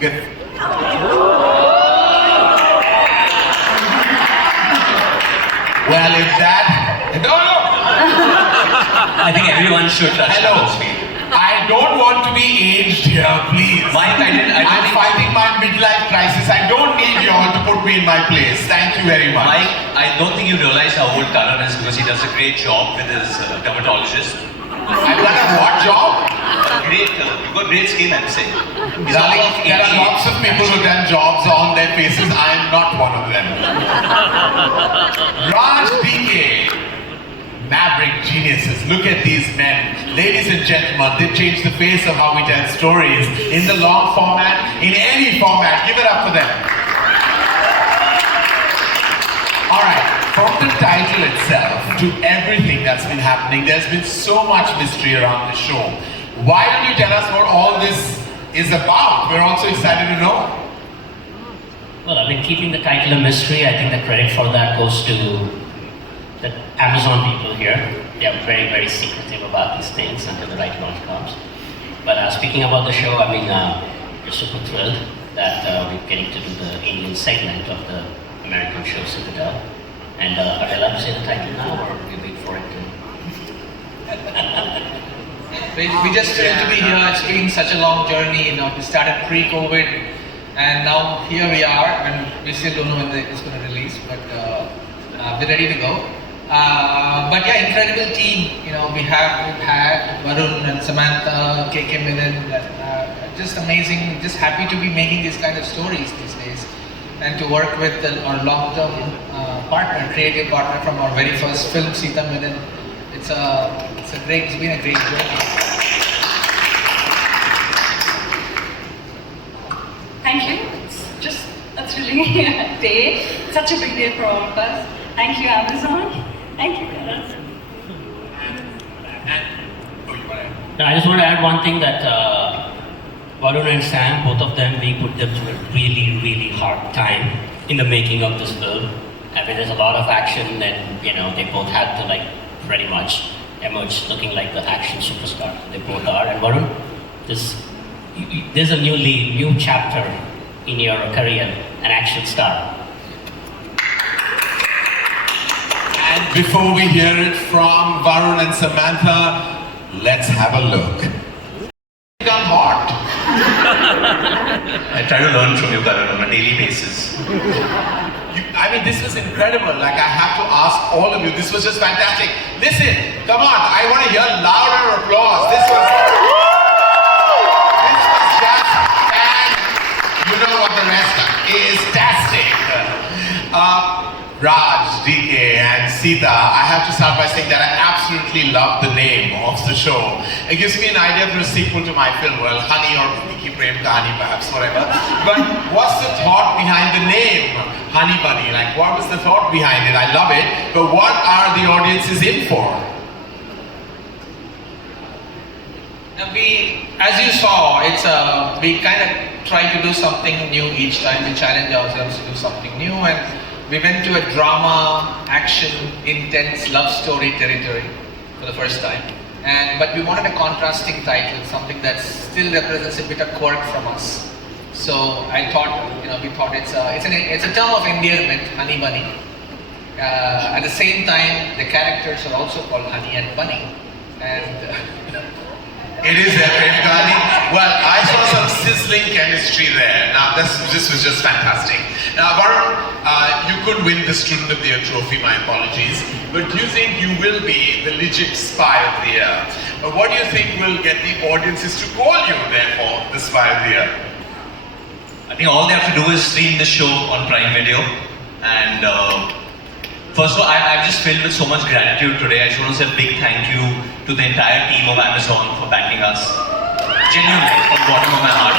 Good. Well, if that... No! I think everyone should touch Hello. Kamal's feet. I don't want to be aged here, please. Mike, I'm fighting my midlife crisis. I don't need you all to put me in my place. Thank you very much. Mike, I don't think you realize how old Karan is because he does a great job with his dermatologist. I've done a what job? You've got great skin, I'm saying. Darling, there are lots of people who've done jobs on their faces. I'm not one of them. Raj DK, maverick geniuses. Look at these men. Ladies and gentlemen, they change the face of how we tell stories. In the long format, in any format. Give it up for them. Alright, from the title itself to everything that's been happening, there's been so much mystery around the show. Why don't you tell us what all this is about? We're also excited to know. Well, I've been keeping the title a mystery. I think the credit for that goes to the Amazon people here. They are very, very secretive about these things until the right launch comes. But speaking about the show, I mean, we're super thrilled that we're getting to do the Indian segment of the American show Citadel. And are I allowed to say the title now, or we wait for it to... We just thrilled to be here. It's been such a long journey. You know, we started pre-COVID, and now here we are. And we still don't know when it's going to release, but we're ready to go. But yeah, incredible team. You know, we've had Varun and Samantha, KK Menon. Just amazing. Just happy to be making these kind of stories these days, and to work with our long-term partner, creative partner from our very first film, Sita Menon. It's been a great journey. Thank you. It's just a thrilling day. Such a big day for all of us. Thank you, Amazon. Thank you, Karan. I just want to add one thing that Varun and Sam, both of them, we put them through a really, really hard time in the making of this film. I mean, there's a lot of action and, you know, they both had to like pretty much emerge looking like the action superstar they both are. And Varun, there's a new chapter in your career, an action star. And before we hear it from Varun and Samantha, let's have a look. Become hot. I try to learn from you, Karan, on a daily basis. I mean, this was incredible. Like, I have to ask all of you, this was just fantastic. Listen, come on, I want to hear louder applause. This was just you know what the rest is fantastic. Raj, DK and Sita, I have to start by saying that I absolutely love the name of the show. It gives me an idea for a sequel to my film, well, Honey or Nikki Prem Kahani perhaps, whatever. But what's the thought behind the name, Honey Bunny? Like, what was the thought behind it? I love it, but what are the audiences in for? As you saw, we kind of try to do something new each time. We challenge ourselves to do something new, and we went to a drama, action, intense love story territory for the first time. But we wanted a contrasting title, something that still represents a bit of quirk from us. So I thought, we thought it's a term of endearment, Honey Bunny. At the same time, the characters are also called Honey and Bunny. And It is there, Prem Kahani. Well, I saw some sizzling chemistry there. Now, this was just fantastic. Now, Varun, you could win the Student of the Year trophy, my apologies. But do you think you will be the legit Spy of the Year? What do you think will get the audiences to call you, therefore, the Spy of the Year? I think all they have to do is stream the show on Prime Video. And first of all, I'm just filled with so much gratitude today. I just want to say a big thank you to the entire team of Amazon for backing us. Genuinely, from the bottom of my heart.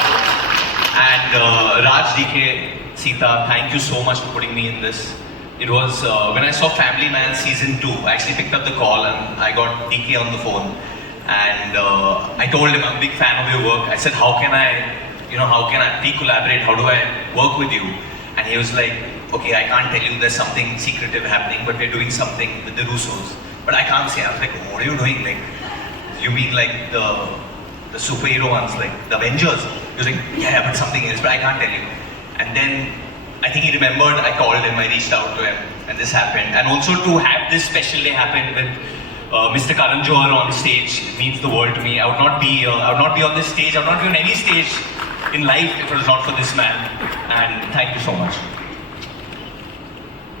And Raj, DK, Sita, thank you so much for putting me in this. It was when I saw Family Man Season 2, I actually picked up the call and I got DK on the phone. And I told him I'm a big fan of your work. I said, how can we collaborate? How do I work with you? And he was like, okay, I can't tell you there's something secretive happening, but we're doing something with the Russos. But I can't say. I was like, what are you doing? Like, you mean like the the superhero ones like the Avengers. He was like, yeah, but something else, but I can't tell you. And then I think he remembered, I called him, I reached out to him, and this happened. And also to have this special day happen with Mr. Karan Johar on stage means the world to me. I would not be on this stage, I would not be on any stage in life if it was not for this man. And thank you so much.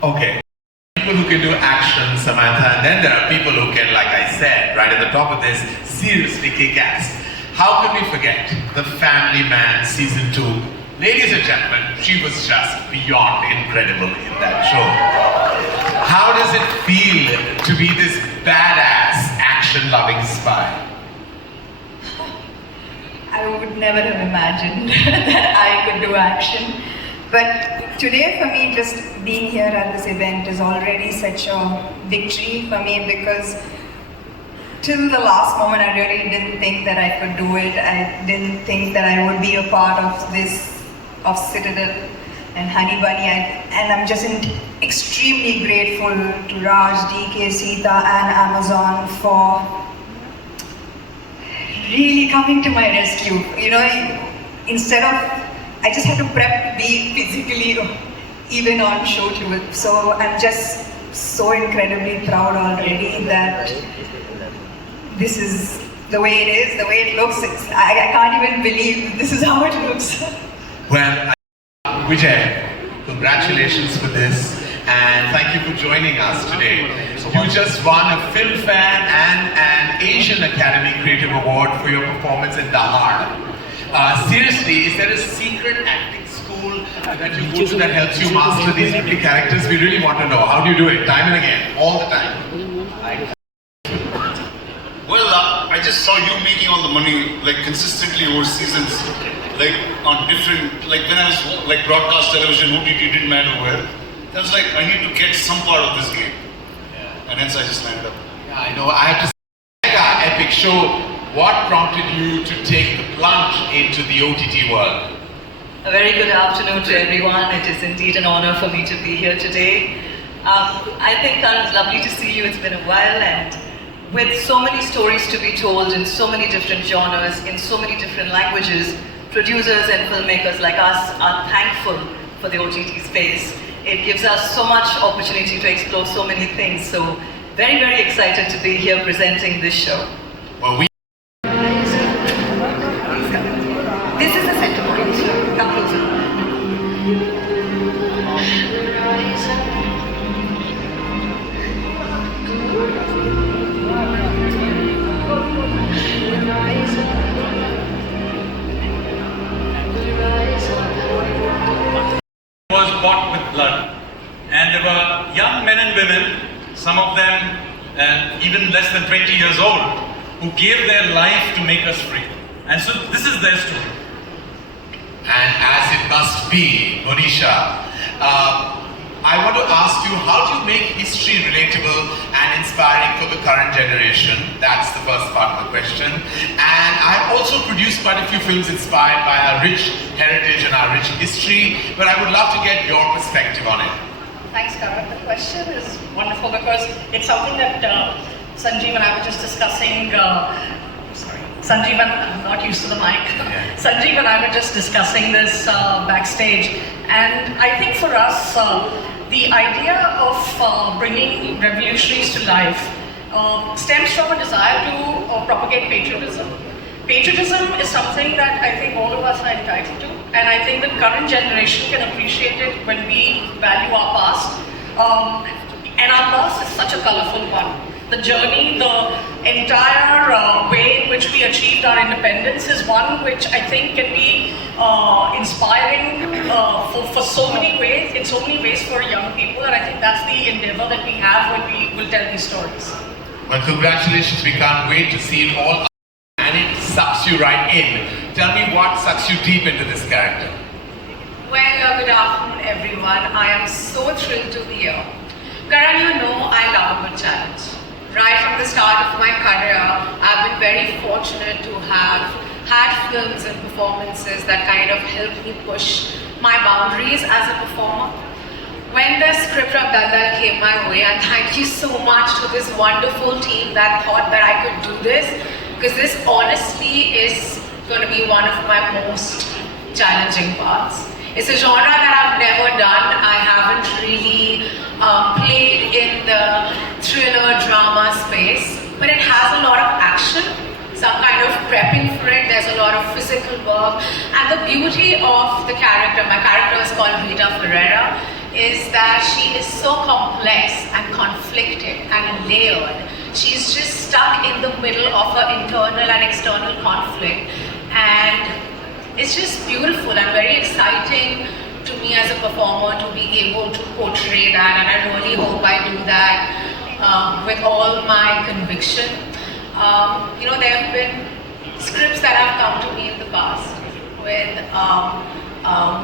Okay. People who can do action, Samantha, and then there are people who can, like I said, right at the top of this, seriously kick ass. How can we forget The Family Man Season 2? Ladies and gentlemen, she was just beyond incredible in that show. How does it feel to be this badass, action-loving spy? I would never have imagined that I could do action. But today for me, just being here at this event is already such a victory for me, because till the last moment I really didn't think that I could do it. I didn't think that I would be a part of this, of Citadel and Honey Bunny, and I'm just extremely grateful to Raj, DK, Sita and Amazon for really coming to my rescue. You know, instead of, I just had to prep to be physically even on show to it. So I'm just so incredibly proud already that this is the way it is, the way it looks. I can't even believe this is how it looks. Well, Vijay, congratulations for this, and thank you for joining us today. You just won a Filmfare and an Asian Academy Creative Award for your performance in Dahar. Seriously, is there a secret acting school that you go to that helps you master these tricky characters? We really want to know. How do you do it? Time and again, all the time. Well, I just saw you making all the money like consistently over seasons, like on different, like when I was like broadcast television, OTT, didn't matter where. I was like, I need to get some part of this game, and hence I just landed up. Yeah, I know. I have to say, mega epic show. What prompted you to take the plunge into the OTT world? A very good afternoon to everyone. It is indeed an honor for me to be here today. I think Karan, it's lovely to see you. It's been a while, and with so many stories to be told in so many different genres, in so many different languages, producers and filmmakers like us are thankful for the OTT space. It gives us so much opportunity to explore so many things. So very, very excited to be here presenting this show. Well, This is the center point. Come closer. Was bought with blood, and there were young men and women, some of them even less than 20 years old, who gave their life to make us free. And so this is their story. and as it must be, Monisha, I want to ask you, how do you make history relatable and inspiring for the current generation? That's the first part of the question. And I've also produced quite a few films inspired by our rich heritage and our rich history, but I would love to get your perspective on it. Thanks, Karan. The question is wonderful because it's something that Sanjeev and I were just discussing. Sanjeev and I'm not used to the mic. Yeah. Sanjeev and I were just discussing this backstage, and I think for us, the idea of bringing revolutionaries to life stems from a desire to propagate patriotism. Patriotism is something that I think all of us are entitled to, and I think the current generation can appreciate it when we value our past. And our past is such a colorful one. The journey, the entire way in which we achieved our independence is one which I think can be inspiring for so many ways, in so many ways for young people, and I think that's the endeavor that we have when we will tell these stories. Well, congratulations, we can't wait to see it all. And it sucks you right in. Tell me what sucks you deep into this character. Well, good afternoon everyone. I am so thrilled to be here. Karan, you know I love a good challenge. Right from the start of my career, I've been very fortunate to have had films and performances that kind of helped me push my boundaries as a performer. When the script of Daldal came my way, and thank you so much to this wonderful team that thought that I could do this, because this honestly is going to be one of my most challenging parts. It's a genre that I've never done. I haven't really played in the thriller drama space, but it has a lot of action, some kind of prepping for it. There's a lot of physical work, and the beauty of the character, my character is called Rita Ferreira, is that she is so complex and conflicted and layered. She's just stuck in the middle of her internal and external conflict, and it's just beautiful and very exciting to me as a performer to be able to portray that, and I really hope I do that with all my conviction. There have been scripts that have come to me in the past with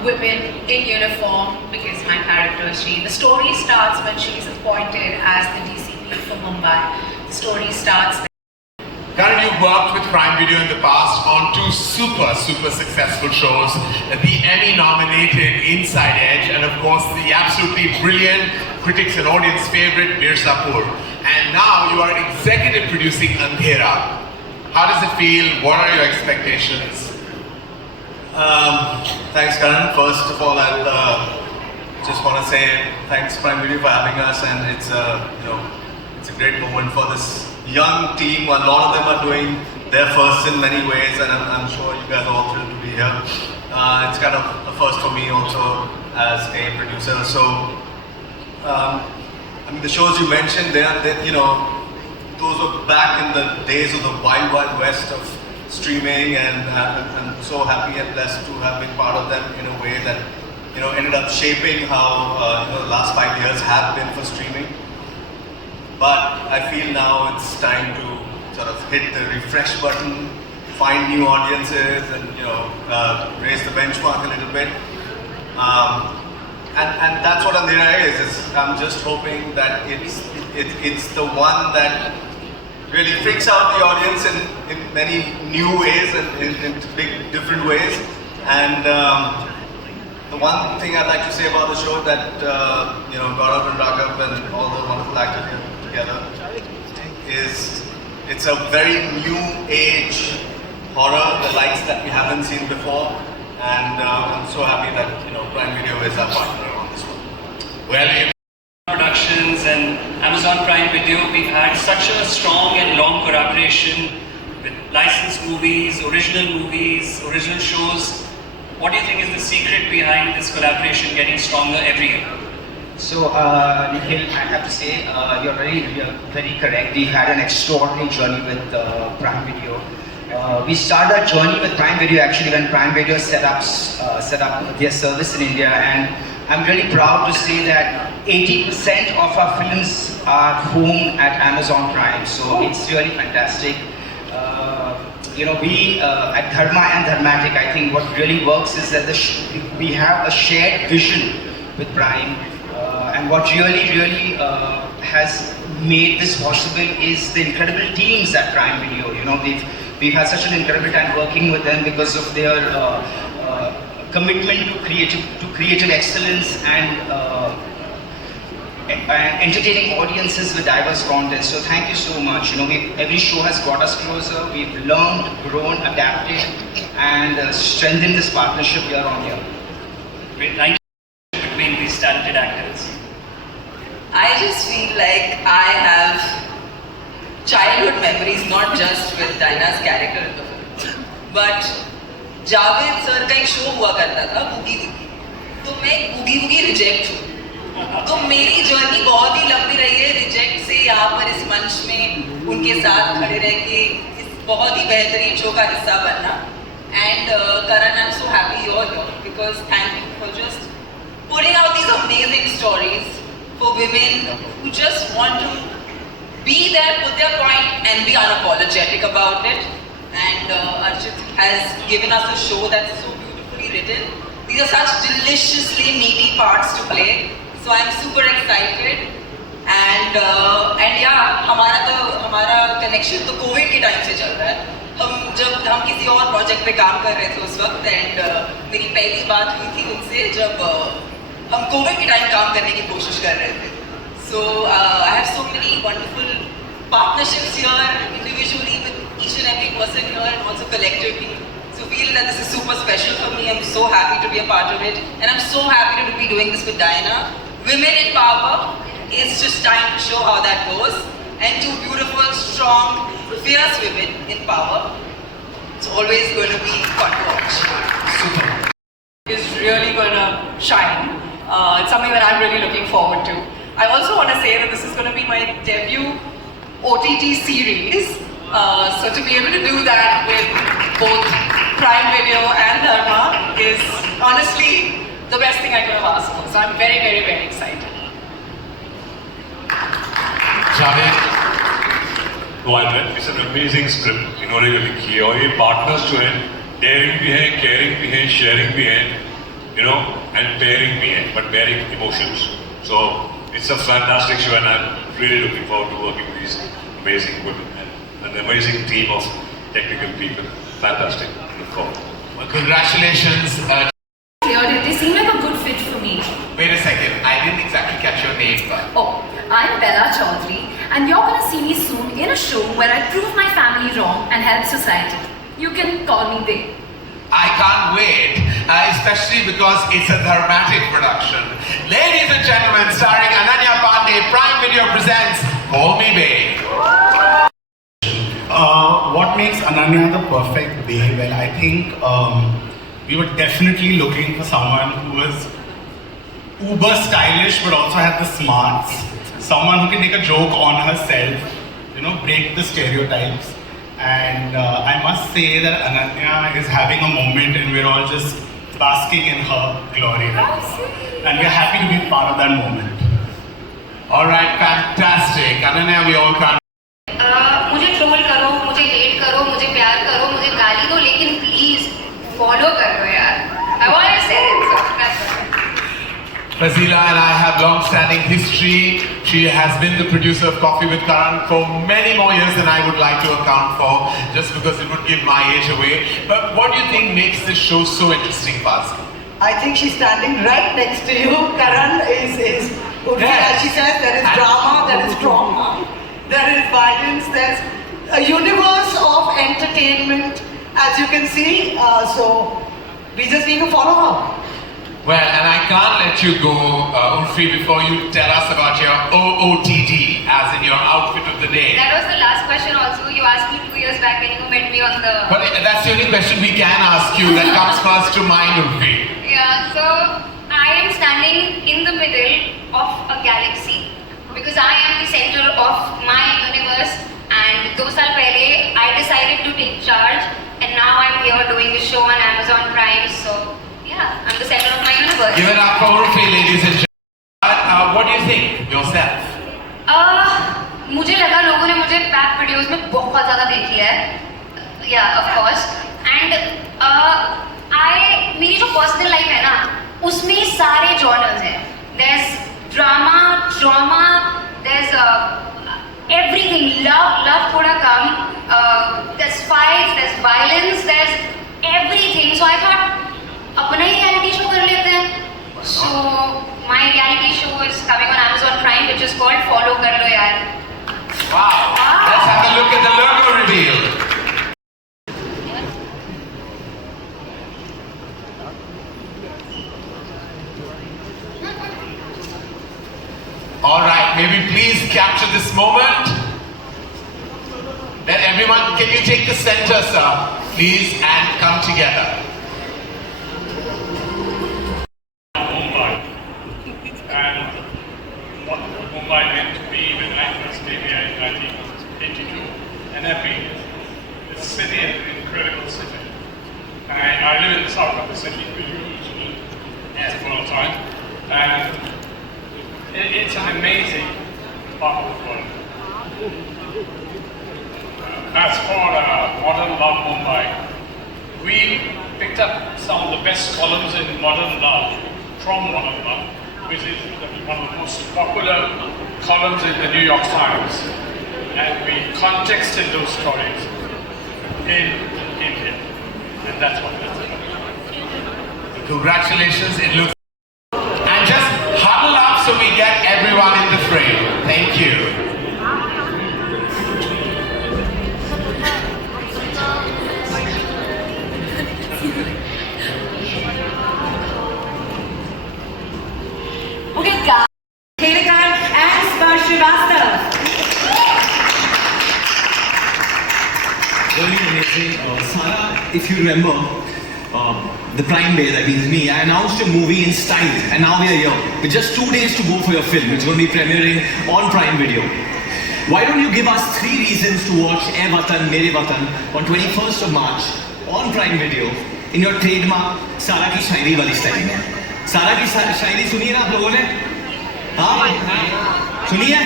women in uniform, because my character, the story starts when she's appointed as the DCP for Mumbai. The story starts there. Karan, you worked with Prime Video in the past on two super successful shows, the Emmy-nominated Inside Edge, and of course the absolutely brilliant, critics and audience favorite, Mirzapur. And now you are executive producing Andhera. How does it feel? What are your expectations? Thanks, Karan. First of all, I just want to say thanks Prime Video for having us, and it's a great moment for this young team. A lot of them are doing their first in many ways, and I'm sure you guys are all thrilled to be here. It's kind of a first for me also as a producer. So, the shows you mentioned, those were back in the days of the wild west of streaming, and I'm so happy and blessed to have been part of them in a way that ended up shaping how the last 5 years have been for streaming. But I feel now it's time to sort of hit the refresh button, find new audiences, and raise the benchmark a little bit. And that's what Andhera is. I'm just hoping that it's the one that really freaks out the audience in many new ways and in big different ways. And the one thing I'd like to say about the show that Gaurav and Raghav and all the wonderful actors here together is it's a very new age horror, the likes that we haven't seen before, and I'm so happy that Prime Video is our partner on this one. Well, Productions and Amazon Prime Video, we've had such a strong and long collaboration with licensed movies, original shows. What do you think is the secret behind this collaboration getting stronger every year? So, Nikhil, I have to say, you're very correct. We've had an extraordinary journey with Prime Video. We started our journey with Prime Video actually when Prime Video set up their service in India, and I'm really proud to say that 80% of our films are homed at Amazon Prime. So it's really fantastic. We at Dharma and Dharmatic, I think what really works is that we have a shared vision with Prime. And what really has made this possible is the incredible teams at Prime Video. We've had such an incredible time working with them because of their commitment to creative excellence and entertaining audiences with diverse content. So thank you so much. Every show has got us closer. We've learned, grown, adapted, and strengthened this partnership year on year. Great, thank you between these talented actors. I just feel like I have childhood memories, not just with Dinah's character in the film, but Javed sir का एक show हुआ करता था boogie woogie, तो मैं boogie woogie reject हूँ, तो मेरी जर्नी बहुत ही लंबी रही है रिजेक्ट से यहाँ पर इस मंच में उनके साथ खड़े रह के इस बहुत ही बेहतरीन शो का हिस्सा बनना. And Karan, I'm so happy you're here because thank you for just putting out these amazing stories for women who just want to be there, put their point and be unapologetic about it. And Archit has given us a show that's so beautifully written. These are such deliciously meaty parts to play. So I'm super excited. And yeah, हमारा connection तो Covid के time से चल रहा है. हम किसी और प्रोजेक्ट पे काम कर रहे थे उस वक्त एंड मेरी पहली बात हुई थी उनसे जब हम कोविड के टाइम काम करने की कोशिश कर रहे थे. So I have so many wonderful partnerships here individually with each and every person here and also collectively. So feel that this is super special for me. I'm so happy to be a part of it. And I'm so happy to be doing this with Diana. Women in power. It's just time to show how that goes. And two beautiful, strong, fierce women in power. It's always going to be fun to watch. Super. Is really going to shine. It's something that I'm really looking forward to. I also want to say that this is going to be my debut OTT series. So to be able to do that with both Prime Video and Dharma is honestly the best thing I could have asked for. So I'm very, very, very excited. Javed? It's an amazing script इन्होंने जो लिखी है और ये partners जो हैं daring भी हैं, caring भी हैं, sharing भी हैं, you know, and bearing भी हैं, but bearing emotions. So it's a fantastic show and I'm really looking forward to working with these amazing women and an amazing team of technical people. Fantastic. Look forward. Well, congratulations. They seem like a good fit for me. Wait a second, I didn't exactly catch your name, but... Oh, I'm Bella Chaudhary, and you're gonna see me soon in a show where I prove my family wrong and help society. You can call me Babe. I can't wait, especially because it's a dramatic production. Ladies and gentlemen, starring Ananya Pandey, Prime Video presents Call Me Babe. What makes Ananya the perfect babe? Well, I think we were definitely looking for someone who was uber stylish but also had the smarts. Someone who can take a joke on herself, you know, break the stereotypes. And I must say that Ananya is having a moment and we're all just basking in her glory. And we're happy to be part of that moment. Alright, fantastic. Ananya, we all can't. मुझे troll करो, मुझे hate करो, मुझे प्यार करो, मुझे गाली दो, लेकिन प्लीज फॉलो करो यार. I want to say it, so that's it. Fazila and I have long-standing history. She has been the producer of Coffee with Karan for many more years than I would like to account for, just because it would give my age away. But what do you think makes this show so interesting, Faz? I think she's standing right next to you. Karan is as she says, there is drama, there is trauma, there is violence, there's a universe of entertainment, as you can see. So we just need to follow her. Well, and I can't let you go, Urfi, before you tell us about your OOTD, as in your outfit of the day. That was the last question also. You asked me 2 years back when you met me on the... But that's the only question we can ask you that comes first to mind, Urfi. Yeah, so I am standing in the middle of a galaxy because I am the center of my universe, and 2 saal pehle I decided to take charge, and now I'm here doing the show on Amazon Prime, so yeah, I'm the center of my universe. Give it up for Urfi, ladies and gentlemen. What do you think yourself? मुझे लगा लोगों ने मुझे pack videos में बहुत ज़्यादा देख लिया है. Yeah, of course. And मेरी जो पर्सनल लाइफ है ना, उसमें सारे जॉनर्स हैं. There's drama, trauma, there's everything. Love थोड़ा कम. There's fights, there's violence, there's everything. So I thought अपना ही reality show कर लेते हैं. So my reality show is coming on Amazon Prime, which is called Follow कर लो यार. Wow. Let's have a look at the logo reveal. Alright, maybe please capture this moment. Let everyone, can you take the center, sir, please, and come together. Mumbai. And what Mumbai meant to be when I first came here in 1982. And I've been this city, an incredible city. I live in the south of the city, usually, for a time. And it's an amazing part of the world. As for Modern Love Mumbai, we picked up some of the best columns in Modern Love from Modern Love, which is one of the most popular columns in the New York Times. And we contexted those stories in India. And that's what it's about. Congratulations, it looks... And just huddle up so we get everyone in the frame. Thank you. if you remember, the Prime Day, that means me, I announced your movie in style, and now we are here with just 2 days to go for your film. It's going to be premiering on Prime Video. Why don't you give us 3 reasons to watch Ae Watan Mere Watan on 21st of March on Prime Video in your trademark सारा की शायरी वाली style में. सारा की शायरी सुनी है ना आप लोगों ने? हाँ, सुनी है?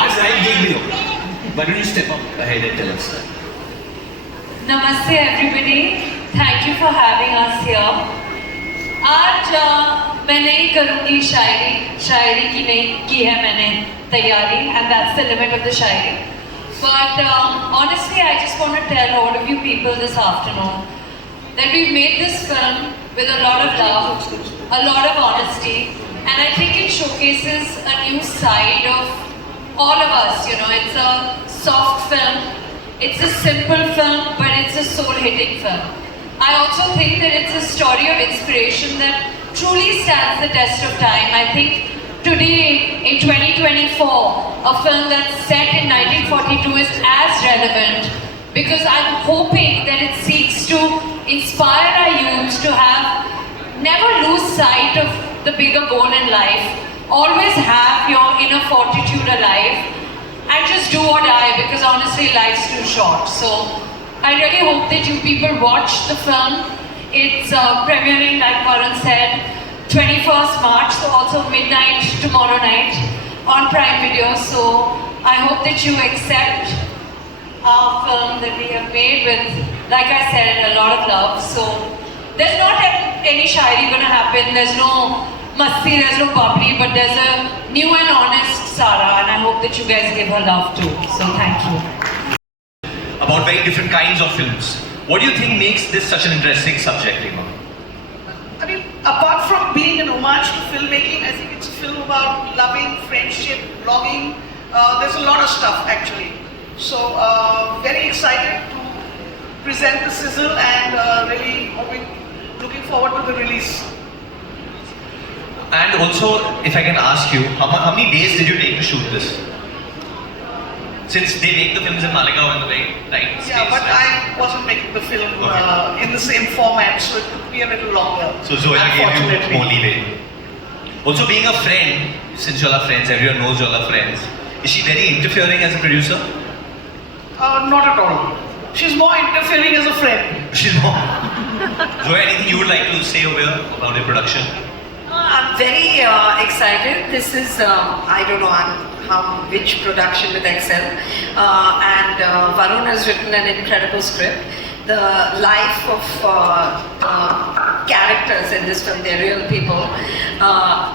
आज लाइव देख भी लो. Why don't you step up ahead and tell us? Namaste everybody. Thank you for having us here. आज मैं नहीं करूँगी शायरी की नहीं की है मैंने तैयारी, and that's the limit of the Shayari. But honestly, I just want to tell all of you people this afternoon that we've made this film with a lot of love, a lot of honesty, and I think it showcases a new side of all of us. You know, it's a soft film, it's a simple film, but it's a soul-hitting film. I also think that it's a story of inspiration that truly stands the test of time. I think today, in 2024, a film that's set in 1942 is as relevant because I'm hoping that it seeks to inspire our youth to have, never lose sight of the bigger goal in life, always have your inner fortitude alive, and just do or die, because honestly life's too short. So I really hope that you people watch the film. It's premiering, like Varun said, 21st March, so also midnight tomorrow night on Prime Video. So I hope that you accept our film that we have made with, like I said, a lot of love. So there's not any shairi gonna happen, there's no masti, there's no bubbly, but there's a new and honest Sara, and I hope that you guys give her love too. So thank you. About very different kinds of films. What do you think makes this such an interesting subject, Rima? I mean, apart from being an homage to filmmaking, I think it's a film about loving, friendship, blogging. There's a lot of stuff actually. So very excited to present the sizzle and really looking forward to the release. And also, if I can ask you, how many days did you take to shoot this? Since they make the films in Maligaon in the right space. Yeah, but I wasn't making the film in the same format, so it took me a little longer. So Zoya gave you more leeway. Also, being a friend, since you all are friends, everyone knows you all are friends, is she very interfering as a producer? Not at all. She's more interfering as a friend. She's more. Zoya, anything you would like to say over here about the production? I'm very excited. This is, I don't know which production with Excel. And Varun has written an incredible script. The life of characters in this film, they're real people.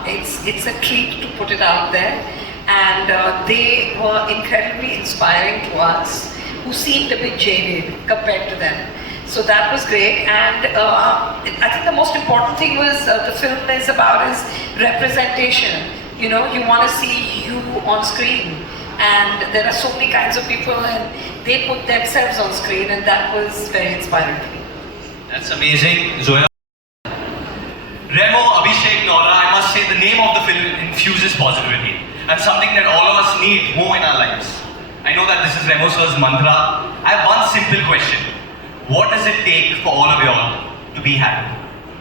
It's a treat to put it out there. And they were incredibly inspiring to us, who seemed a bit jaded compared to them. So that was great, and I think the most important thing was the film is about is representation. You know, you want to see you on screen, and there are so many kinds of people, and they put themselves on screen, and that was very inspiring to me. That's amazing, Zoya. Remo, Abhishek, Nora, I must say the name of the film infuses positivity, and something that all of us need more in our lives. I know that this is Remo sir's mantra. I have one simple question. What does it take for all of y'all to be happy?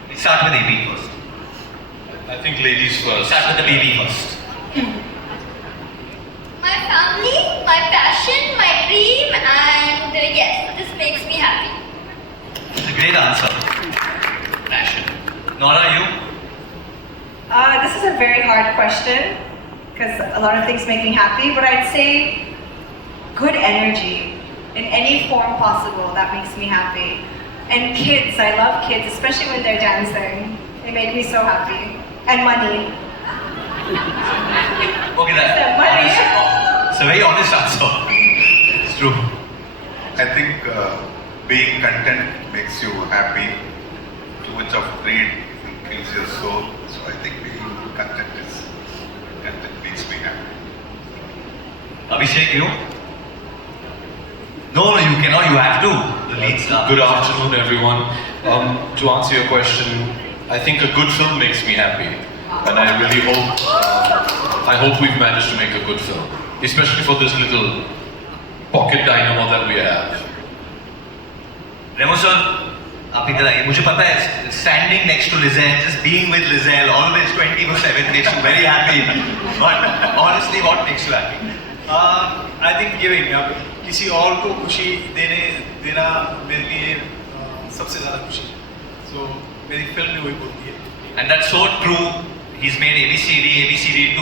Let's start with AB first. I think ladies first. Start with the baby first. My family, my passion, my dream, and yes, this makes me happy. That's a great answer. Passion. Nora, you? This is a very hard question because a lot of things make me happy, but I'd say good energy. In any form possible, that makes me happy. And kids, I love kids, especially when they're dancing. They make me so happy. And money. Okay, it's a very honest answer. It's true. I think being content makes you happy. Too much of greed increases your soul. So I think being content makes me happy. Abhishek, you? No, you cannot, you have to. The lead star. Good afternoon, everyone. To answer your question, I think a good film makes me happy. And I really hope we've managed to make a good film. Especially for this little pocket dynamo that we have. Remo sir, आप इधर आइए. मुझे पता है standing next to Lizelle, just being with Lizelle always 24/7 makes you very happy. But honestly, what makes you happy? I think giving. किसी और को खुशी देना मेरे लिए सबसे ज़्यादा खुशी है. So मेरी फिल्म में वही बोलती है. And that's so true. He's made ABCD, ABCD2,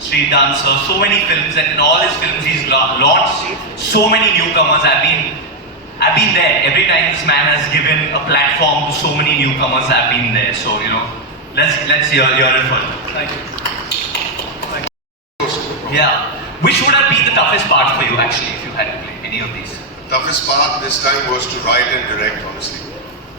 Street Dancer, so many films, and in all his films he's launched so many newcomers. I've been there. Every time this man has given a platform to so many newcomers, I've been there. So, you know, let's hear it for him. Thank you. Yeah. Which would have been the toughest part for you actually, if you had to play any of these? Toughest part this time was to write and direct, honestly.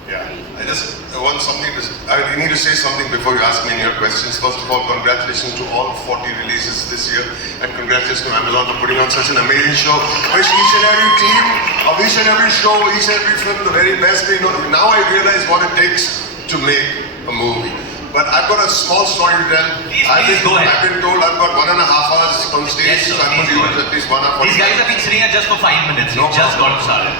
Yeah, I want something to. I need to say something before you ask me any of your questions. First of all, congratulations to all 40 releases this year, and congratulations to Amazon for putting on such an amazing show. Wish each and every team of each and every show, each and every film the very best. You know, now I realize what it takes to make a movie. But I've got a small story to tell. Please go ahead. I've been told I've got 1.5 hours on stage, Yes, so I'm going to use at least 1 hour. These guys have been sitting here just for 5 minutes. No just problem. got started.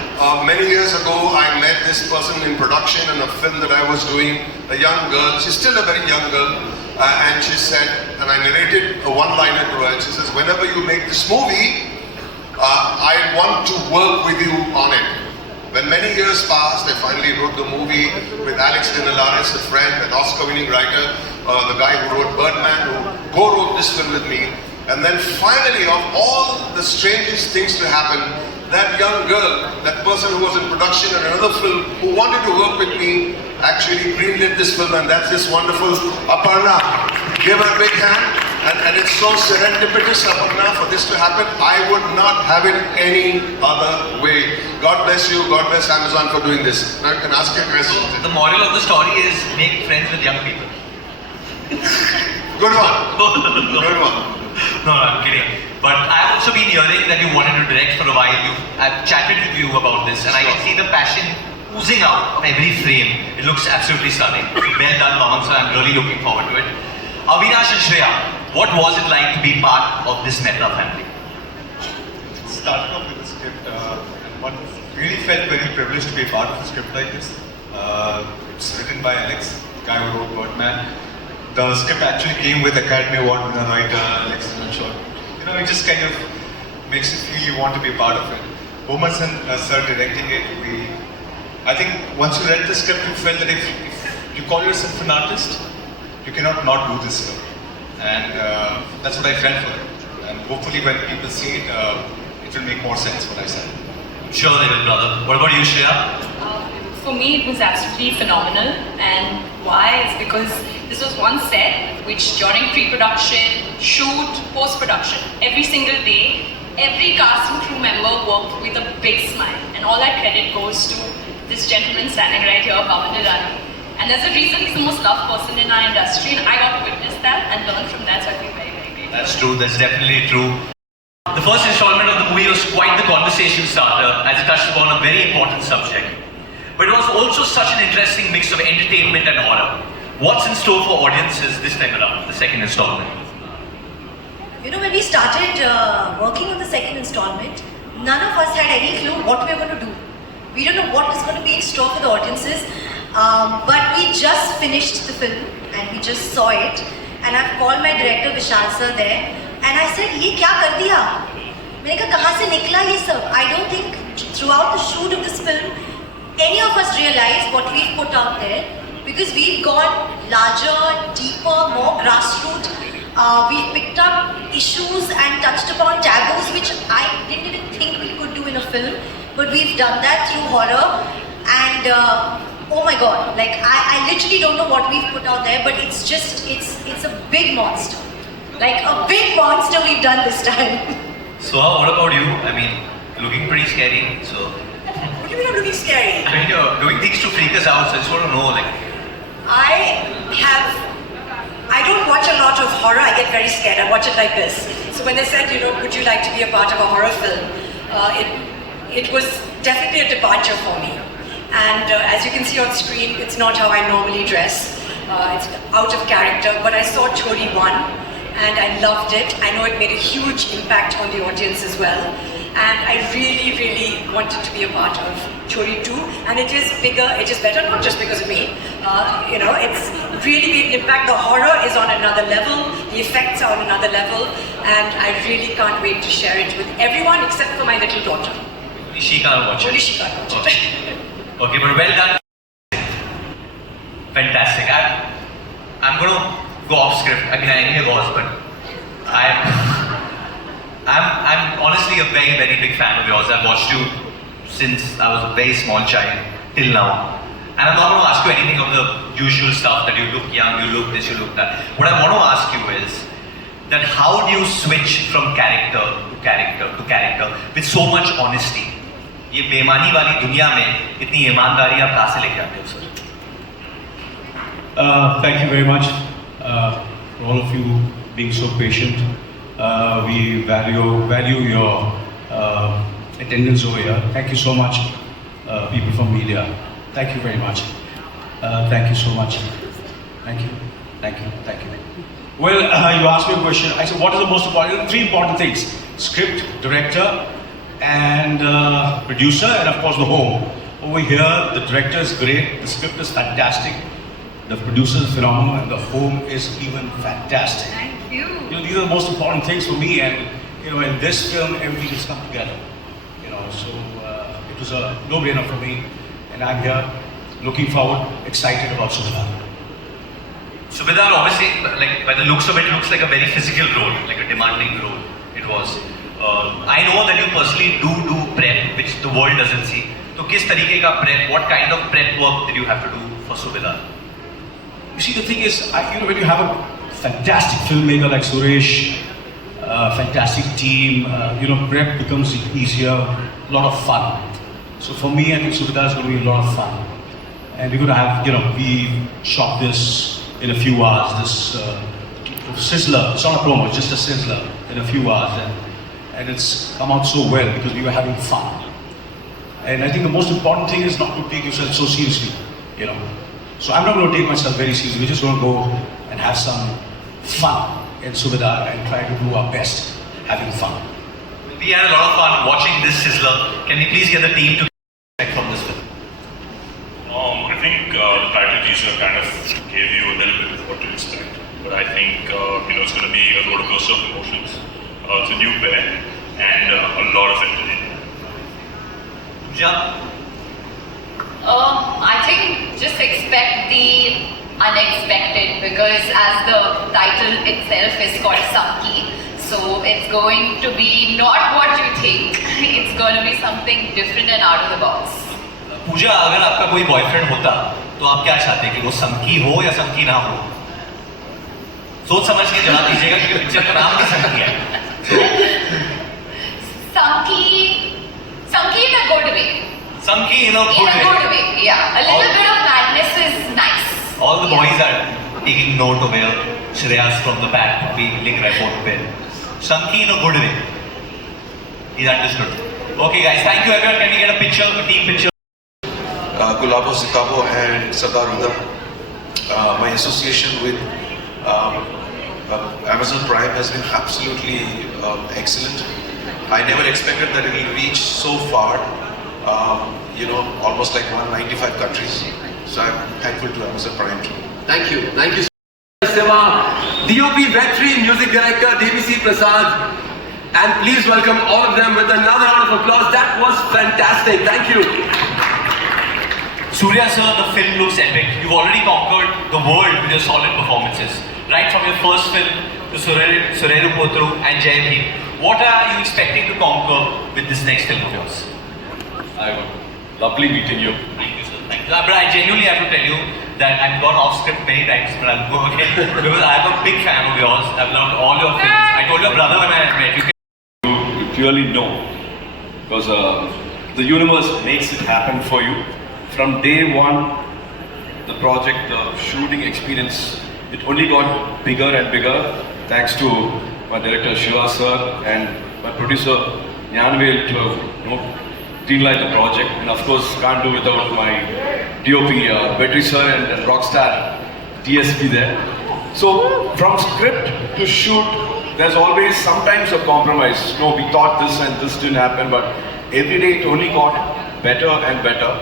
Many years ago, I met this person in production in a film that I was doing. A young girl, she's still a very young girl, and she said, and I narrated a one-liner to her, and she says, whenever you make this movie, I want to work with you on it. When many years passed, I finally wrote the movie with Alex Dinelaris, a friend, an Oscar-winning writer, the guy who wrote Birdman, who co-wrote this film with me. And then finally, of all the strangest things to happen, that young girl, that person who was in production in another film, who wanted to work with me, actually greenlit this film, and that's this wonderful Aparna. Give her a big hand. And it's so serendipitous, Aparna, for this to happen. I would not have it any other way. God bless you, God bless Amazon for doing this. Now you can ask your question. The moral of the story is make friends with young people. Good one. Good one. No, I'm kidding. But I've also been hearing that you wanted to direct for a while. I've chatted with you about this, and I can see the passion oozing out of every frame. It looks absolutely stunning. Well done, Vaman, so I'm really looking forward to it. Avinash and Shreya, what was it like to be part of this Mehta family? Started off with the script, and one really felt very privileged to be a part of a script like this. It's written by Alex, the guy who wrote Birdman. The script actually came with Academy Award winner writer Alex Dinelaris. You know, it just kind of makes you feel you want to be a part of it. Boman sir directing it, I think once you read the script, you felt that if you call yourself an artist, you cannot not do this film. And that's what I felt for it. And hopefully when people see it, it will make more sense what I said. I'm sure they will, brother. What about you, Shreya? For me, it was absolutely phenomenal. And why? It's because this was one set which during pre-production, shoot, post-production, every single day, every cast and crew member worked with a big smile. And all that credit goes to this gentleman standing right here, Pawan Nirani. And there's a reason he's the most loved person in our industry, and I got to witness that and learn from that, so I feel very, very grateful. That's true, that's definitely true. The first installment of the movie was quite the conversation starter, as it touched upon a very important subject. But it was also such an interesting mix of entertainment and horror. What's in store for audiences this time around, the second installment? You know, when we started working on the second installment, none of us had any clue what we were going to do. We don't know what was going to be in store for the audiences. But we just finished the film and we just saw it, and I've called my director Vishal sir there and I said, "ये क्या कर दिया?" मैंने कहा कहाँ से निकला ये सब? I don't think throughout the shoot of this film any of us realized what we've put out there, because we've gone larger, deeper, more grassroots. We've picked up issues and touched upon taboos which I didn't even think we could do in a film, but we've done that through horror. And oh my god, like I literally don't know what we've put out there, but it's just, it's a big monster. Like a big monster we've done this time. So what about you? I mean, looking pretty scary, so... What do you mean I'm looking scary? I mean, you're doing things to freak us out, so I just want to know, like... I don't watch a lot of horror, I get very scared, I watch it like this. So when they said, you know, would you like to be a part of a horror film, it was definitely a departure for me. And as you can see on screen, it's not how I normally dress. It's out of character, but I saw Chori 1 and I loved it. I know it made a huge impact on the audience as well. and I really wanted to be a part of Chori 2, and it is bigger, it is better, not just because of me. It's really made an impact. The horror is on another level, the effects are on another level, and I really can't wait to share it with everyone except for my little daughter. Only she can't watch it. Only she can't watch it. Okay, but well done. Fantastic. I'm going to go off script. I mean, I anyway was, but I'm honestly a very big fan of yours. I've watched you since I was a very small child till now. And I'm not going to ask you anything of the usual stuff that you look young, you look this, you look that. What I want to ask you is that how do you switch from character to character with so much honesty? ये बेईमानी वाली दुनिया में इतनी ईमानदारी आप कहाँ से लेके आते हो sir? Thank you very much for all of you being so patient. We value your attendance over here. Thank you so much, people from media. Thank you very much. Thank you so much. Thank you. Well, you asked me a question. I said, what is the most important? Three important things: script, director, and producer, and of course the home. Over here, the director is great, the script is fantastic, the producer is phenomenal, and the home is even fantastic. Thank you. These are the most important things for me, and in this film, everything has come together. So it was a no-brainer for me, and I'm here, looking forward, excited about Subedar. Subedar, obviously, like by the looks of it, looks like a very physical role, like a demanding role. It was. I know that you personally do prep, which the world doesn't see. So, किस तरीके का prep? What kind of prep work did you have to do for Subedar? You see, the thing is, when you have a fantastic filmmaker like Suresh, fantastic team, prep becomes easier, a lot of fun. So for me, I think Subedar is going to be a lot of fun. And we're going to have, we shot this in a few hours, this sizzler. It's not a promo, it's just a sizzler in a few hours. And it's come out so well because we were having fun. And I think the most important thing is not to take yourself so seriously, So I'm not going to take myself very seriously. We're just going to go and have some fun in Subedar and try to do our best having fun. We had a lot of fun watching this sizzler. Can we please get the team to expect from this film? I think the title teaser kind of gave you a little bit of what to expect. But I think it's going to be a roller coaster of emotions. It's a new pair and a lot of entertainment. Jump. I think just expect the unexpected because as the title itself is called Samki, so it's going to be not what you think. It's going to be something different and out of the box. पूजा, अगर आपका कोई boyfriend होता तो आप क्या चाहते कि वो समकी हो या समकी ना हो? सोच समझ के जवाब दीजिएगा क्योंकि पिक्चर का नाम भी समकी है. Samki in a good way. Samki in a good way. Yeah. A little bit of madness is nice. All the boys are taking note of where Shreyas from the back being linked right photo पे. Samki in a good way. Is understood. Okay guys, thank you everyone. Can we get a picture, a team picture? Gulabo Zikabo and Sardar Uda. My association with Amazon Prime has been absolutely excellent. I never expected that it will reach so far, almost like 195 countries. So I'm thankful to Amazon Prime too. Thank you. Seva, DOP Vetri, Music Director, DBC Prasad. And please welcome all of them with another round of applause. That was fantastic. Thank you. Surya sir, the film looks epic. You've already conquered the world with your solid performances. Right from your first film to Sureru Potru and Jai Bhim. What are you expecting to conquer with this next film of yours? Lovely meeting you. Thank you sir. Thank you. But I genuinely have to tell you that I've gone off script many times, but I'll go again because I'm a big fan of yours. I've loved all your films. I told your brother when I met you. You clearly know because the universe makes it happen for you. From day one, the project, the shooting experience, it only got bigger and bigger thanks to my director Shiva sir and my producer Nyanvel to have greenlight the project. And of course, can't do without my DOP Vetri sir and Rockstar DSP there. So from script to shoot there's always sometimes a compromise. No, we thought this and this didn't happen, but every day it only got better and better.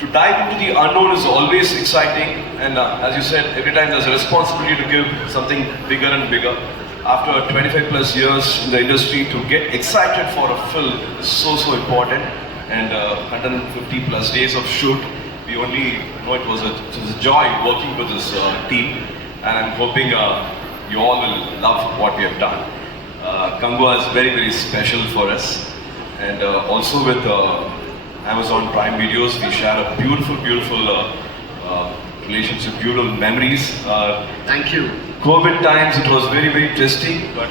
To dive into the unknown is always exciting, and as you said, every time there's a responsibility to give something bigger and bigger. After 25 plus years in the industry, to get excited for a film is so important, and 150 plus days of shoot, we only know it was a joy working with this team, and I'm hoping you all will love what we have done. Kangwa is very special for us, and also with Amazon Prime Videos, we share a beautiful relationship, beautiful memories. Thank you. COVID times, it was very testing, but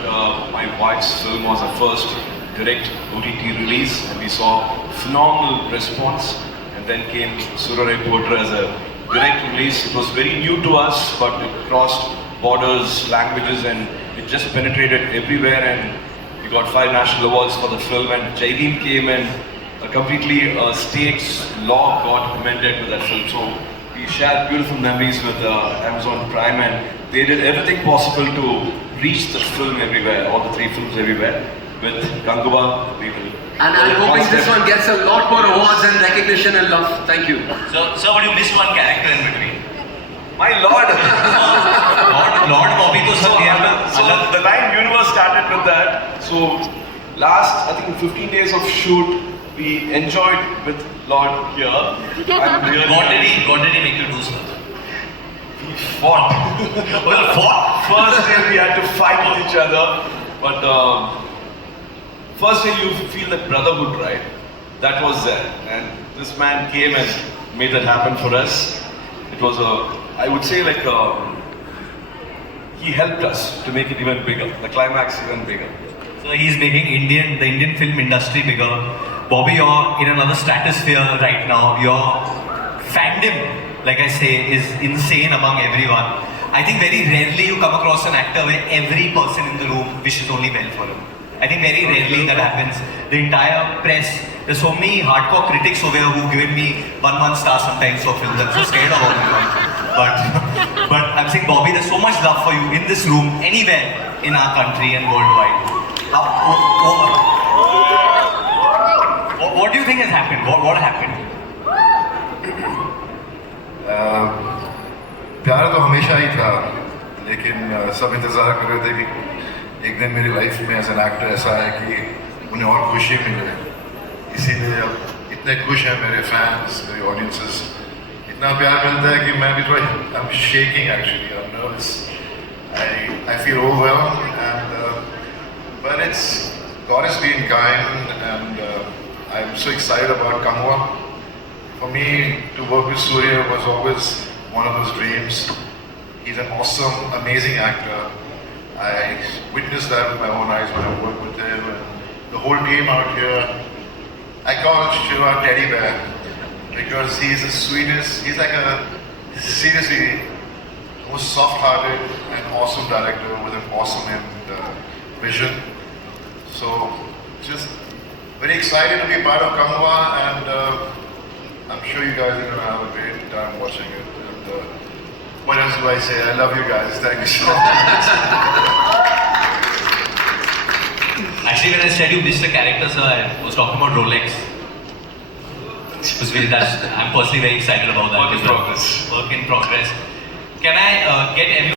my wife's film was the first direct OTT release, and we saw phenomenal response. And then came Surai Porter as a direct release. It was very new to us, but it crossed borders, languages, and it just penetrated everywhere. And we got 5 national awards for the film. And Jaideep came and completely state's law got amended with that film. So we shared beautiful memories with Amazon Prime, and they did everything possible to reach the film everywhere, all the 3 films everywhere. With Kangwa, we will. And I'm hoping this one gets a lot more awards and recognition and love. Thank you. So, but you missed one character in between. My lord! Lord Bobby to sab So the line universe started with that. So last, I think 15 days of shoot, we enjoyed with Lord here. Really what did he make you do, sir? We fought. First day we had to fight with each other, but first day you feel that brotherhood, right? That was there, and this man came and made that happen for us. It was I would say like he helped us to make it even bigger, the climax even bigger. So he's making the Indian film industry bigger. Bobby, you're in another stratosphere right now. Your fandom, like I say, is insane among everyone. I think very rarely you come across an actor where every person in the room wishes only well for him. I think very rarely that happens. The entire press, there's so many hardcore critics over here who've given me 1 star sometimes for films. I'm so scared of all of them. But I'm saying, Bobby, there's so much love for you in this room, anywhere in our country and worldwide. What do you think has happened? What happened? प्यार तो हमेशा ही था, लेकिन सब इंतज़ार कर रहे थे कि एक दिन मेरी लाइफ में एज एन एक्टर ऐसा है कि उन्हें और खुशी मिले. इसीलिए अब इतने खुश हैं मेरे फैंस, मेरे ऑडियंसेस, इतना प्यार मिलता है कि मैं भी थोड़ा I am shaking actually, I am nervous, I feel overwhelmed and but it's God has been kind, and I'm so excited about Kangwa. For me, to work with Surya was always one of those dreams. He's an awesome, amazing actor. I witnessed that with my own eyes when I worked with him, and the whole team out here. I call Shiva Teddy Bear because he's the sweetest. He's like seriously most soft-hearted and awesome director with an awesome vision. So, just very excited to be part of Kangwa, and I'm sure you guys are going to have a great time watching it. And, what else do I say? I love you guys. Thank you so much. Actually, when I said you missed a character, sir, I was talking about Rolex. I'm personally very excited about that. Work in progress. Can I get everyone?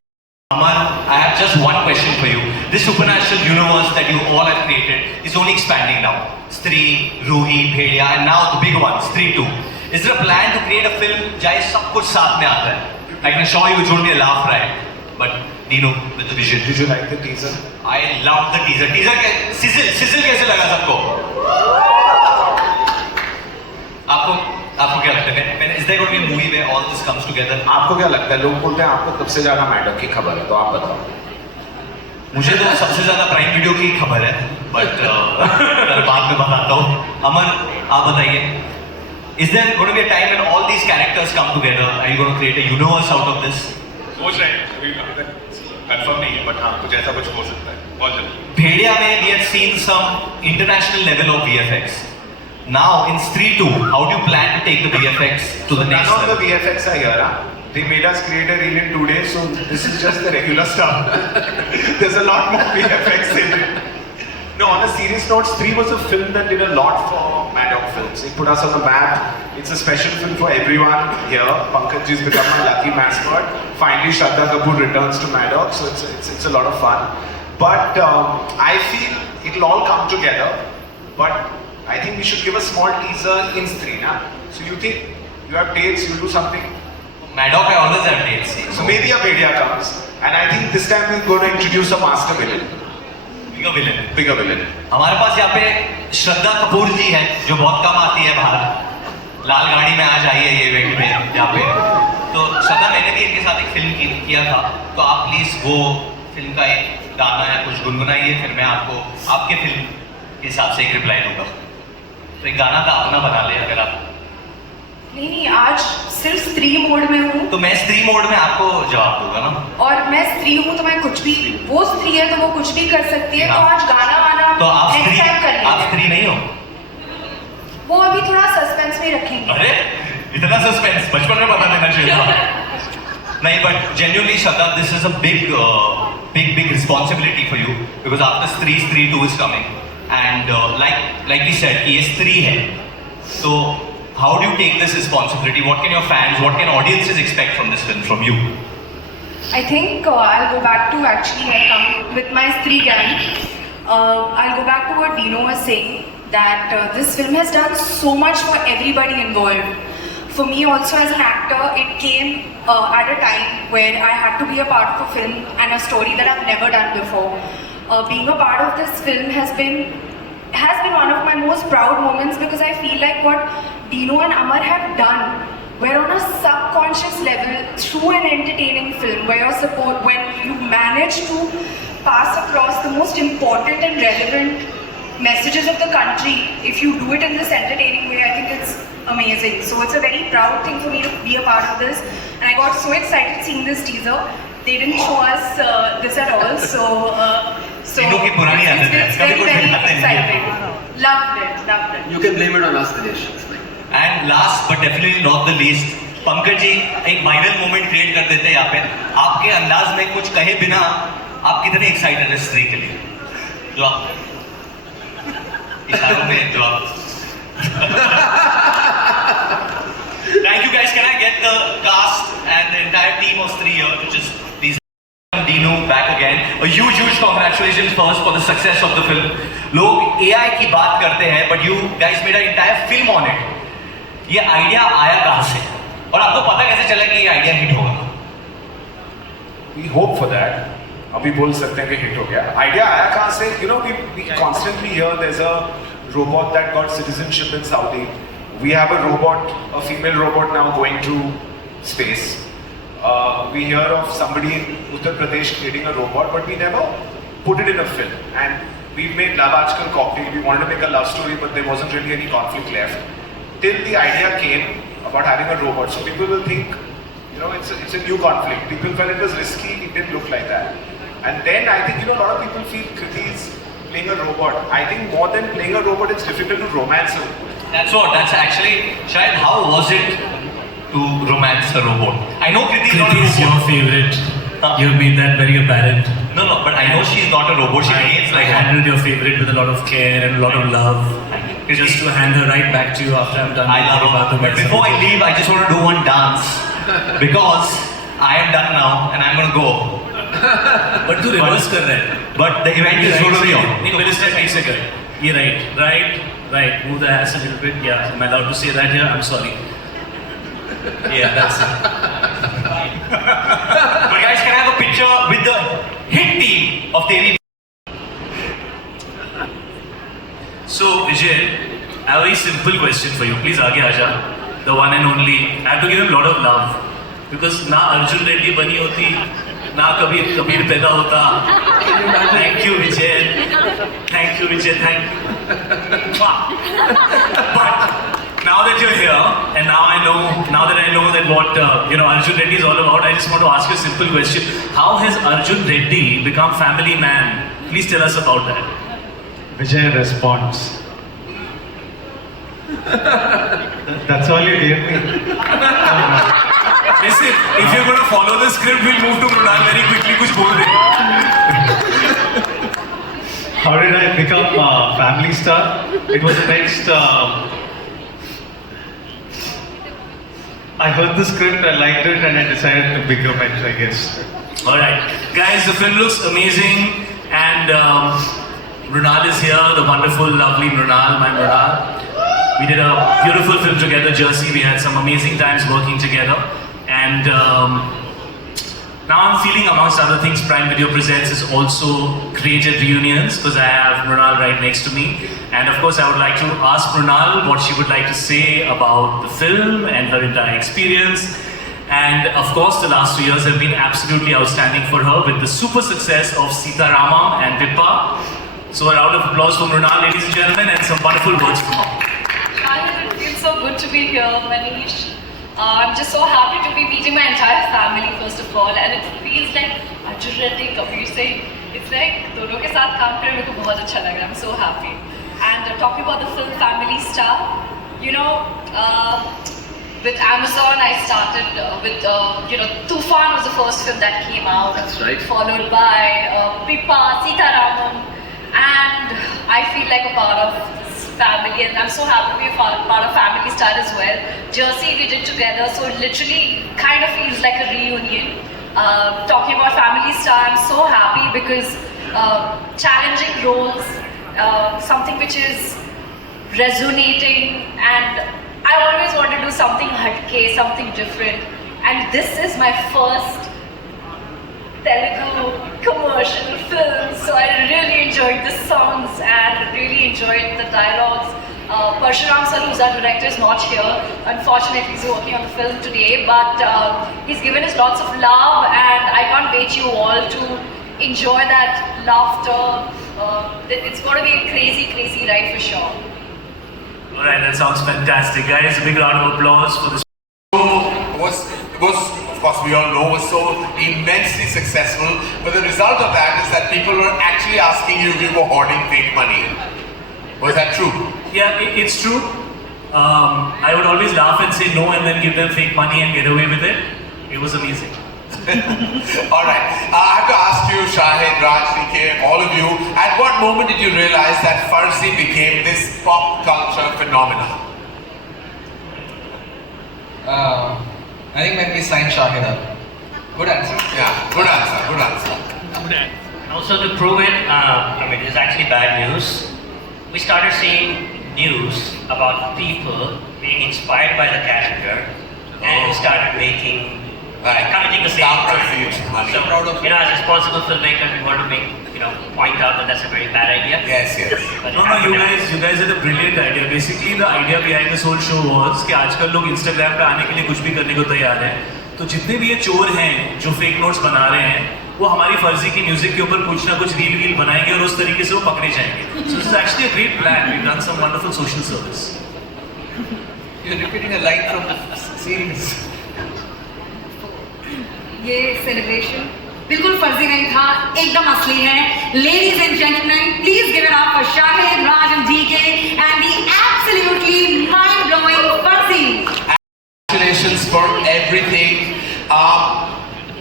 Amar, I have just one question for you. This supernatural universe that you all have created is only expanding now. Stree, Ruhi, Bhedia, and now the big one, Stree 2. Is there a plan to create a film jai sab kuch saath mein aata hai? I can assure you it's only a laugh ride. But Dino, with the vision. Did you like the teaser? I loved the teaser. Sizzle कैसे लगा सबको? आपको क्या लगता है? Is there going to be a movie where all this comes together? आपको क्या लगता है? लोग बोलते हैं आपको कब से ज्यादा मैडम की खबर है, तो आप बताओ. मुझे तो सबसे ज्यादा प्राइम वीडियो की खबर है, बट बाद में बताता हूँ. अमर, आप बताइए. Is there going to be a time when all these characters come together? Are you going to create a universe out of this? सोच रहे हैं, कंफर्म नहीं है, बट हाँ कुछ ऐसा कुछ हो सकता है बहुत जल्दी. भेड़िया में we had seen some international level of VFX. Now in Stree 2, how do you plan to take the VFX to the next level? None of the VFX are here. They made us create a reel in 2 days, so this is just the regular stuff. There's a lot more VFX in it. No, on a serious note, 3 was a film that did a lot for Mad Dog Films. It put us on the map. It's a special film for everyone here. Pankaj ji's become my lucky mascot. Finally, Shraddha Kapoor returns to Mad Dog, so it's a lot of fun. But I feel it'll all come together. But I think we should give a small teaser in screen. Huh? So you think you have dates, you do something? Mad Dog, I always have dates. So maybe a Bedia comes. And I think this time we're going to introduce a master villain. Bigger villain. हमारे पास यहाँ पे श्रद्धा कपूर जी हैं जो बहुत कम आती है बाहर. लाल गाड़ी में आज आई है ये इवेंट में यहाँ पे. तो श्रद्धा, मैंने भी इनके साथ एक फिल्म किया था, तो आप प्लीज वो फिल्म का एक गाना या कुछ गुनगुनाइए, फिर मैं आपको आपके फिल्म के हिसाब से एक रिप्लाई दूंगा. तो एक गाना का अपना बना ले अगर आप. नहीं, आज सिर्फ स्त्री मोड में हूँ. तो मैं स्त्री मोड में आपको जवाब दूंगा ना. और मैं स्त्री हूँ तो मैं कुछ भी, वो स्त्री है तो वो कुछ भी कर सकती है. तो आज गाना वाना तो आप नेक्स्ट टाइम कर आप स्त्री नहीं हो. वो अभी थोड़ा सस्पेंस में रखेंगे. अरे इतना सस्पेंस बचपन में बता देना चाहिए था. नहीं, but genuinely Shraddha, this is a big responsibility for you because after Stree 2 is coming and like we said कि ये स्त्री है. So how do you take this responsibility? What can your fans, what can audiences expect from this film from you? I think I'll go back to actually I come with my Stree gang. I'll go back to what Dino was saying that this film has done so much for everybody involved. For me also as an actor, it came at a time where I had to be a part of a film and a story that I've never done before. Being a part of this film has been one of my most proud moments because I feel like what Dino and Amar have done, where on a subconscious level, through an entertaining film, when you manage to pass across the most important and relevant messages of the country, if you do it in this entertaining way, I think it's amazing. So it's a very proud thing for me to be a part of this. And I got so excited seeing this teaser. They didn't show us this at all, so it's very exciting. Loved it. You can blame it on us, Dinesh. And last but definitely not the least, Pankaj ji एक viral moment create कर देते हैं यहाँ पे. आपके अंदाज में कुछ कहे बिना आप कितने एक्साइटेड हैं स्त्री के लिए? जो आप इशारों में जो आप Thank you guys. Can I get the cast and the entire team of Stree here to just please welcome Dino back again. A huge congratulations first for the success of the film. लोग AI की बात करते हैं, but you guys made an entire film on it. ये idea आया कहाँ से? और आपको पता कैसे चला कि ये आइडिया हिट होगा? We hope for that. अभी बोल सकते हैं कि हिट हो गया. आइडिया आया कहाँ से? You know, we constantly hear there's a robot that got citizenship in Saudi. We have a robot, a female robot now going to space. We hear of somebody in Uttar Pradesh creating a robot, but we never put it in a film. And we made Love Aajkal copy. We wanted to make a love story, but there wasn't really any conflict left. Till the idea came about having a robot. So people will think, you know, it's a new conflict. People felt it was risky, it didn't look like that. And then I think, you know, a lot of people feel Kriti is playing a robot. I think more than playing a robot, it's difficult to romance a robot. That's actually, Shahid, how was it to romance a robot? I know Kriti is your favorite. You've made that very apparent. No, but I know she's not a robot. She behaves like one. I handled your favorite with a lot of care and a lot of love. Just to hand her right back to you after I'm done. I love her. But before I leave, I just want to do one dance. Because I am done now and I'm going to go. But to reverse kar raha hai. But the event is going to be on. No, but step एक second. ये right. Move the ass a little bit. Yeah, am I allowed to say that here? I'm sorry. Yeah, that's it. But guys, can I have a picture with the hit team of TV? So, Vijay, I have a very simple question for you. Please, aage aaja. The one and only. I have to give him a lot of love. Because na Arjun Reddy bani hoti, na kabhi Kabir paida hota. Thank you, Vijay. Thank you. But now that you're here, and now that I know that what Arjun Reddy is all about, I just want to ask you a simple question. How has Arjun Reddy become family man? Please tell us about that. Vijay responds. That's all you gave me. Listen, if you're going to follow the script, we'll move to Mrunal very quickly. कुछ बोल दे. How did I become a family star? It was the next. I heard the script, I liked it, and I decided to become it, I guess. Alright, guys, the film looks amazing, and Mrunal is here, the wonderful, lovely Mrunal, my Mrunal. We did a beautiful film together, Jersey. We had some amazing times working together, and now I'm feeling, amongst other things, Prime Video Presents has also created reunions, because I have Mrunal right next to me. And of course, I would like to ask Mrunal what she would like to say about the film and her entire experience. And of course, the last 2 years have been absolutely outstanding for her with the super success of Sita Ramam and Pippa. So a round of applause for Mrunal, ladies and gentlemen, and some wonderful words from her. It feels so good to be here, Manish. I'm just so happy to be meeting my entire family, first of all, and it feels like Arjun Reddy, Kabir Singh. It's like दोनों के साथ काम करने में बहुत अच्छा लग रहा है. I'm so happy. And talking about the film Family Star, you know, with Amazon I started with, you know, Tufan was the first film that came out. That's right. Followed by Pippa, Sita Ramam, and I feel like a part of this family, and I'm so happy to be a part of Family Star as well. Jersey we did together, so it literally kind of feels like a reunion. Talking about Family Star, I'm so happy because challenging roles, something which is resonating, and I always want to do something hatke, something different, and this is my first Telugu commercial film, so I really enjoyed the songs and really enjoyed the dialogues. Parshuram sir, who's our director, is not here. Unfortunately, he's working on the film today, but he's given us lots of love, and I can't wait you all to enjoy that laughter. It's going to be a crazy, crazy ride for sure. Alright, that sounds fantastic. Guys, a big round of applause for this. Of course, we all know, was so immensely successful. But the result of that is that people were actually asking you if you were hoarding fake money. Was that true? Yeah, it's true. I would always laugh and say no and then give them fake money and get away with it. It was amazing. All right. I have to ask you, Shahid, Raj, DK, all of you, at what moment did you realize that Farsi became this pop culture phenomenon? I think when we signed Shahid up. Good answer. Yeah, good answer, good answer. Also to prove it, I mean, it's actually bad news. We started seeing news about people being inspired by the character, and we started making, committing the same crime. So, you know, as a responsible filmmaker, we want to make, you know, point out that that's a very bad idea. Yes, yes. But No, you guys had a brilliant idea. Basically, the idea behind this whole show was कि आजकल लोग Instagram पे आने के लिए कुछ भी करने को तैयार हैं. तो जितने भी ये चोर हैं जो फेक नोट्स बना रहे हैं, वो हमारी फर्जी की म्यूजिक के ऊपर कुछ ना कुछ रील बनाएंगे और उस तरीके से वो पकड़े जाएंगे. So this is actually a great plan. We've done some wonderful social service. You're repeating a line from the series. ये सेलिब्रेशन बिल्कुल फर्जी नहीं था, एकदम असली है. Ladies and gentlemen, please give it up for Shahid, Raj and DK and the absolutely mind-blowing Farsi. Congratulations for everything.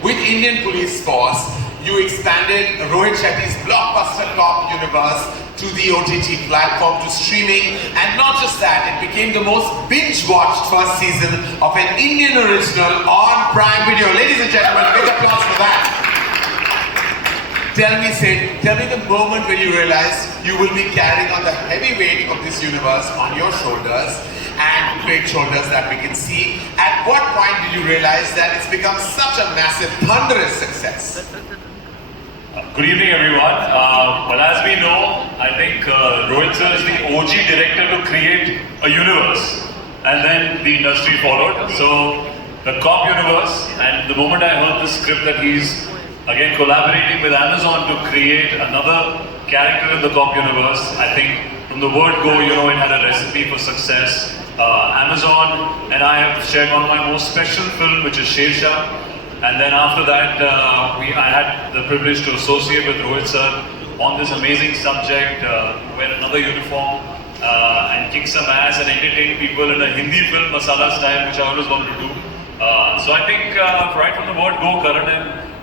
With Indian Police Force, you expanded Rohit Shetty's blockbuster cop universe to the OTT platform, to streaming, and not just that, it became the most binge-watched first season of an Indian original on Prime Video. Ladies and gentlemen, big applause for that. Tell me, Sid, tell me the moment when you realized you will be carrying on the heavy weight of this universe on your shoulders, and great shoulders that we can see. At what point did you realize that it's become such a massive, thunderous success? Good evening, everyone. Well, as we know, I think Rohit sir is the OG director to create a universe, and then the industry followed. So, the cop universe, and the moment I heard the script that he's again collaborating with Amazon to create another character in the cop universe, I think from the word go, you know, it had a recipe for success. Amazon and I have shared one of my most special film, which is Shersha. And then after that, I had the privilege to associate with Rohit sir on this amazing subject, wear another uniform and kick some ass and entertain people in a Hindi film, Masala style, which I always wanted to do. So I think right from the word go, Karan,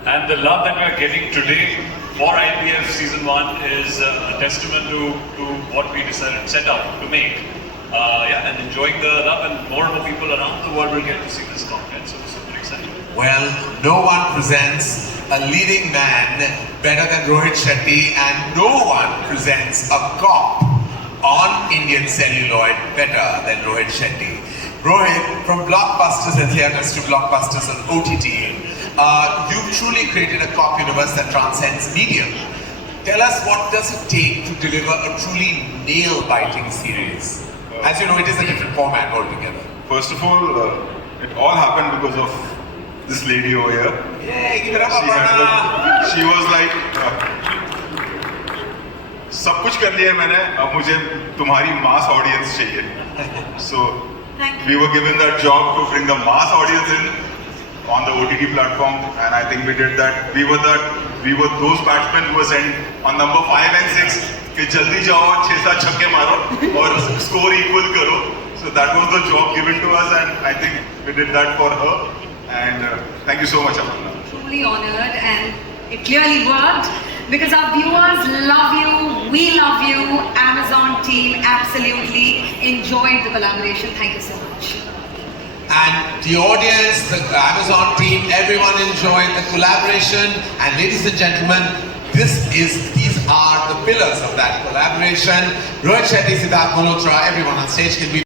and the love that we are getting today for IPF Season 1 is a testament to what we decided set out to make. And enjoying the love, and more people around the world will get to see this content, so it's super exciting. Well, no one presents a leading man better than Rohit Shetty, and no one presents a cop on Indian celluloid better than Rohit Shetty. Rohit, from blockbusters and theatres to blockbusters on OTT, you've truly created a cop universe that transcends medium. Tell us, what does it take to deliver a truly nail-biting series? As you know, it is a different format altogether. First of all, it all happened because of this lady over here. Yay, give it up, Aparna! She was like, सब कुछ कर लिया मैंने, अब मुझे तुम्हारी mass audience चाहिए. So we were given that job to bring the mass audience in on the OTT platform, and I think we did that. We were those batsmen who were sent on number 5 and 6 कि जल्दी जाओ 6-7 छक्के मारो और score equal करो. So that was the job given to us, and I think we did that for her. And thank you so much, Aparna. Truly honored, and it clearly worked because our viewers love you, we love you. Amazon team absolutely enjoyed the collaboration. Thank you so much. And the audience, the Amazon team, everyone enjoyed the collaboration. And ladies and gentlemen, these are the pillars of that collaboration. Rohit Shetty, Siddharth Malhotra, everyone on stage can be